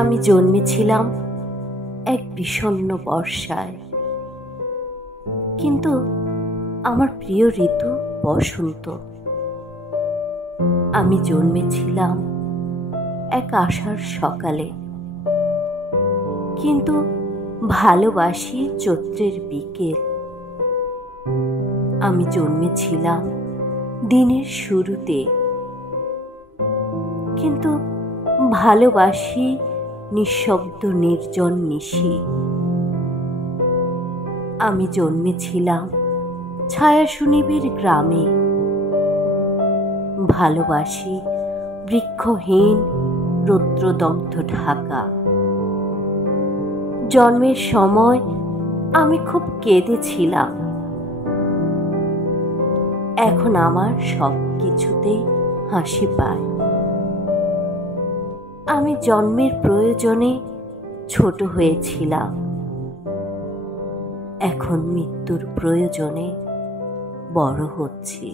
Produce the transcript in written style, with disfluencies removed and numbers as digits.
আমি জন্মেছিলাম এক বিষণ্ণ বর্ষায়, কিন্তু আমার প্রিয় ঋতু বসন্ত। আমি জন্মেছিলাম এক আষাঢ় সকালে, কিন্তু ভালোবাসি চৈত্রের বিকেল। আমি জন্মেছিলাম দিনের শুরুতে, কিন্তু ভালোবাসি নিঃশব্দ নির্জন নিশি। আমি জন্মেছিলাম ছায়া সুনিবিড় গ্রামে, ভালোবাসি বৃক্ষহীন রৌদ্রদগ্ধ ঢাকা। জন্মের সময় আমি খুব কেঁদেছিলাম, এখন আমার সব কিছুতেই হাসি পায়। আমি জন্মের প্রয়োজনে ছোট হয়েছিলাম, এখন মৃত্যুর প্রয়োজনে বড় হচ্ছি।